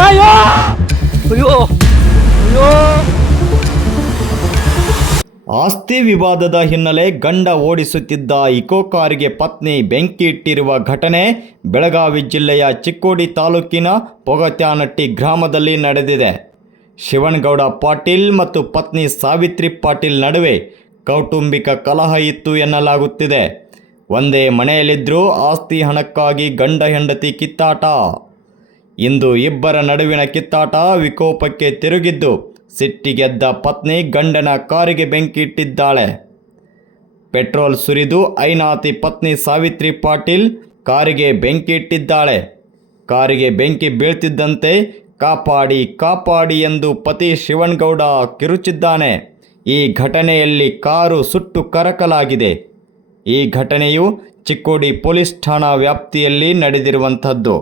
ಅಯ್ಯೋ ಅಯ್ಯೋ ಅಯ್ಯೋ. ಆಸ್ತಿ ವಿವಾದದ ಹಿನ್ನೆಲೆ ಗಂಡ ಓಡಿಸುತ್ತಿದ್ದ ಇಕೋ ಕಾರಿಗೆ ಪತ್ನಿ ಬೆಂಕಿ ಇಟ್ಟಿರುವ ಘಟನೆ ಬೆಳಗಾವಿ ಜಿಲ್ಲೆಯ ಚಿಕ್ಕೋಡಿ ತಾಲೂಕಿನ ಪೊಗತ್ಯಾನಟ್ಟಿ ಗ್ರಾಮದಲ್ಲಿ ನಡೆದಿದೆ. ಶಿವನಗೌಡ ಪಾಟೀಲ್ ಮತ್ತು ಪತ್ನಿ ಸಾವಿತ್ರಿ ಪಾಟೀಲ್ ನಡುವೆ ಕೌಟುಂಬಿಕ ಕಲಹ ಇತ್ತು ಎನ್ನಲಾಗುತ್ತಿದೆ. ಒಂದೇ ಮನೆಯಲ್ಲಿದ್ದರೂ ಆಸ್ತಿ ಹಣಕ್ಕಾಗಿ ಗಂಡ ಹೆಂಡತಿ ಕಿತ್ತಾಟ. ಇಂದು ಇಬ್ಬರ ನಡುವಿನ ಕಿತ್ತಾಟ ವಿಕೋಪಕ್ಕೆ ತಿರುಗಿದ್ದು, ಸಿಟ್ಟಿಗೆದ್ದ ಪತ್ನಿ ಗಂಡನ ಕಾರಿಗೆ ಬೆಂಕಿ ಇಟ್ಟಿದ್ದಾಳೆ. ಪೆಟ್ರೋಲ್ ಸುರಿದು ಐನಾತಿ ಪತ್ನಿ ಸಾವಿತ್ರಿ ಪಾಟೀಲ್ ಕಾರಿಗೆ ಬೆಂಕಿ ಇಟ್ಟಿದ್ದಾಳೆ. ಕಾರಿಗೆ ಬೆಂಕಿ ಬೀಳ್ತಿದ್ದಂತೆ ಕಾಪಾಡಿ ಕಾಪಾಡಿ ಎಂದು ಪತಿ ಶಿವನಗೌಡ ಕಿರುಚಿದ್ದಾನೆ. ಈ ಘಟನೆಯಲ್ಲಿ ಕಾರು ಸುಟ್ಟು ಕರಕಲಾಗಿದೆ. ಈ ಘಟನೆಯು ಚಿಕ್ಕೋಡಿ ಪೊಲೀಸ್ ಠಾಣಾ ವ್ಯಾಪ್ತಿಯಲ್ಲಿ ನಡೆದಿರುವಂಥದ್ದು.